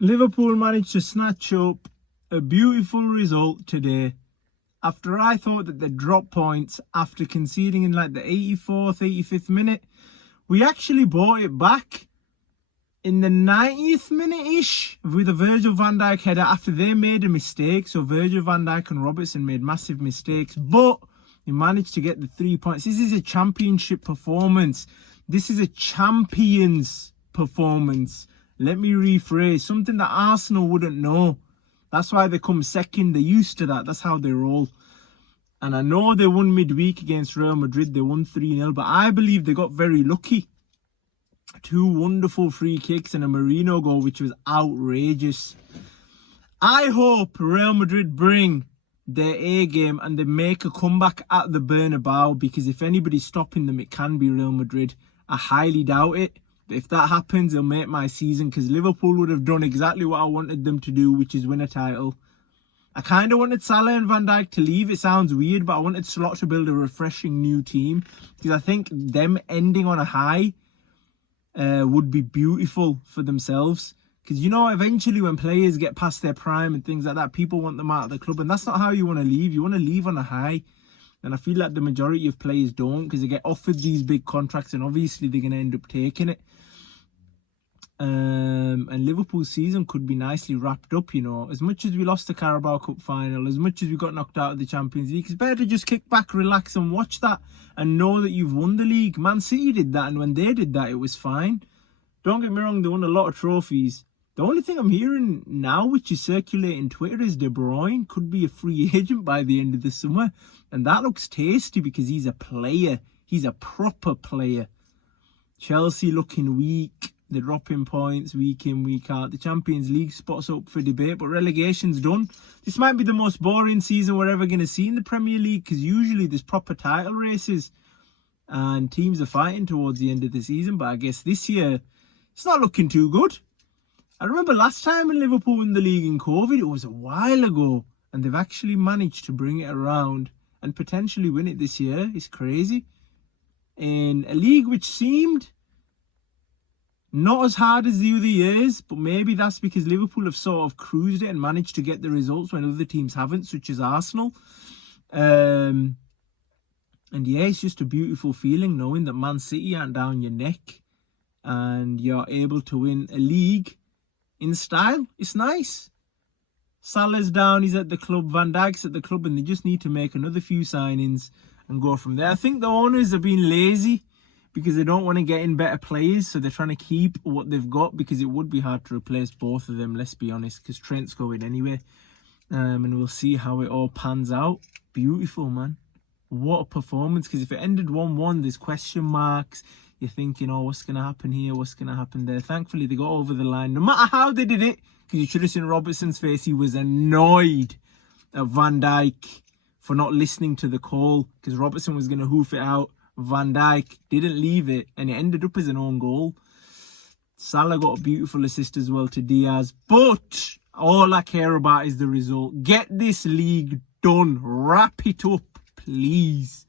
Liverpool managed to snatch up a beautiful result today. After I thought that they'd drop points after conceding in like the 84th, 85th minute, we actually brought it back in the 90th minute-ish with a Virgil van Dijk header after they made a mistake. So Virgil van Dijk and Robertson made massive mistakes, but we managed to get the 3 points. This is a championship performance. This is a champion's performance. Let me rephrase, something that Arsenal wouldn't know. That's why they come second. They're used to that. That's how they roll. And I know they won midweek against Real Madrid. They won 3-0. But I believe they got very lucky. 2 wonderful free kicks and a Marino goal, which was outrageous. I hope Real Madrid bring their A game and they make a comeback at the Bernabeu. Because if anybody's stopping them, it can be Real Madrid. I highly doubt it. But if that happens, it'll make my season, because Liverpool would have done exactly what I wanted them to do, which is win a title. I kind of wanted Salah and Van Dijk to leave. It sounds weird, but I wanted Slot to build a refreshing new team, because I think them ending on a high would be beautiful for themselves. Because, you know, eventually when players get past their prime and things like that, people want them out of the club, and that's not how you want to leave. You want to leave on a high. And I feel like the majority of players don't, because they get offered these big contracts and obviously they're going to end up taking it. And Liverpool's season could be nicely wrapped up, you know. As much as we lost the Carabao Cup final, as much as we got knocked out of the Champions League, it's better to just kick back, relax and watch that and know that you've won the league. Man City did that, and when they did that, it was fine. Don't get me wrong, they won a lot of trophies. The only thing I'm hearing now, which is circulating Twitter, is De Bruyne could be a free agent by the end of the summer. And that looks tasty because he's a player. He's a proper player. Chelsea looking weak. They're dropping points week in, week out. The Champions League spot's up for debate, but relegation's done. This might be the most boring season we're ever going to see in the Premier League, because usually there's proper title races and teams are fighting towards the end of the season. But I guess this year, it's not looking too good. I remember last time when Liverpool won the league in COVID, it was a while ago. And they've actually managed to bring it around and potentially win it this year. It's crazy. In a league which seemed not as hard as the other years, but maybe that's because Liverpool have sort of cruised it and managed to get the results when other teams haven't, such as Arsenal. And yeah, it's just a beautiful feeling knowing that Man City aren't down your neck and you're able to win a league in style. It's nice. Salah's down, he's at the club, Van Dijk's at the club, and they just need to make another few signings and go from there. I think the owners have been lazy because they don't want to get in better players, so they're trying to keep what they've got, because it would be hard to replace both of them, let's be honest, because Trent's going anyway. And we'll see how it all pans out. Beautiful, man. What a performance, because if it ended 1-1, there's question marks. You're thinking, oh, what's going to happen here? What's going to happen there? Thankfully, they got over the line. No matter how they did it, because you should have seen Robertson's face. He was annoyed at Van Dijk for not listening to the call, because Robertson was going to hoof it out. Van Dijk didn't leave it, and it ended up as an own goal. Salah got a beautiful assist as well to Diaz. But all I care about is the result. Get this league done. Wrap it up, please.